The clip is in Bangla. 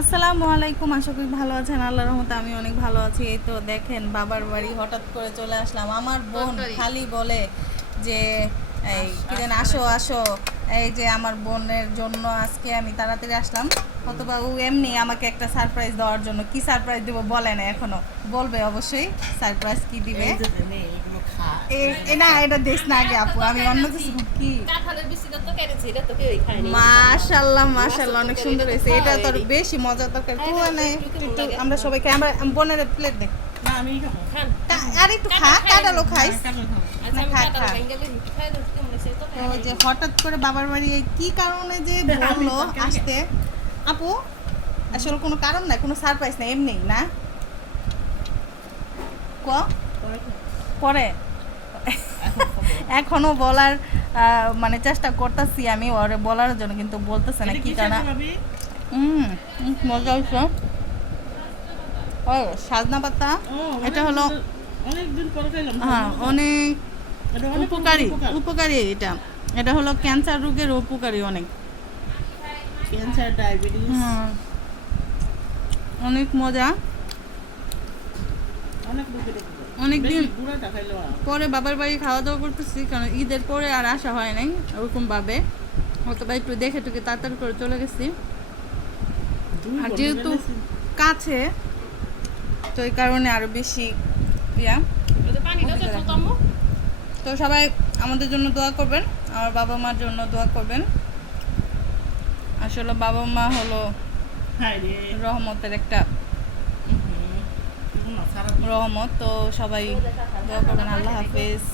আসসালামু আলাইকুম, আশা করি ভালো আছেন। আল্লাহর রহমতে আমি অনেক ভালো আছি। এই তো দেখেন বাবার বাড়ি হঠাৎ করে চলে আসলাম। আমার বোন খালি বলে যে এই কি যেন আসো আসো, এই যে আমার বোনের জন্য আজকে আমি তাড়াতাড়ি আসলাম। অথবা ও এমনি আমাকে একটা সারপ্রাইজ দেওয়ার জন্য। কি সারপ্রাইজ দেবো বলে না এখনো, বলবে অবশ্যই সারপ্রাইজ কি দিবে। না এটা দেশ না আগে আপু, আমি অন্য কিছু কি। মাশাআল্লাহ মাশাআল্লাহ, অনেক সুন্দর হয়েছে। এটা তো আর বেশি মজার দরকার কো না। একটু আমরা সবাই খাই, আমরা বোনের প্লেট দেখ না আমি খাবো। আর একটু খা, কাটালো খাইস না, খা খা। তো যে হঠাৎ করে বাবার বাড়ি এই কি কারণে যে বললো আসতে আপু, আসলে কোনো কারণ নাই, কোনো সারপ্রাইজ নাই, এমনি না ক পরে এখনো বলার মানে চেষ্টা করতেছি আমি ওরে বলার জন্য, কিন্তু বলতেছে না কি কারণ। মজা হয়েছে। ও সাজনা পাতা, এটা হলো অনেকদিন পরে খাইলাম। হ্যাঁ অনেক এটা অনেক উপকারী উপকারী। এটা এটা হলো ক্যান্সার রোগের উপকারী অনেক। ক্যান্সার, ডায়াবেটিস, অনেক মজা। অনেক রোগের উপকার। অনেকদিন গুঁড়াটা খাইলো পরে বাবার বাড়ি খাওয়া দাওয়া করতেছি, কারণ ঈদের পরে আর আসা হয় নাই ওরকমভাবে, অথবা একটু দেখে টুকে তাড়াতাড়ি করে চলে গেছি। আর যেহেতু কাছে তো এই কারণে আরো বেশি ইয়া। তো সবাই আমাদের জন্য দোয়া করবেন, আমার বাবা মার জন্য দোয়া করবেন। আসলে বাবা মা হলো রহমতের একটা রহমত। তো সবাই দোয়া করবেন। আল্লাহ হাফেজ।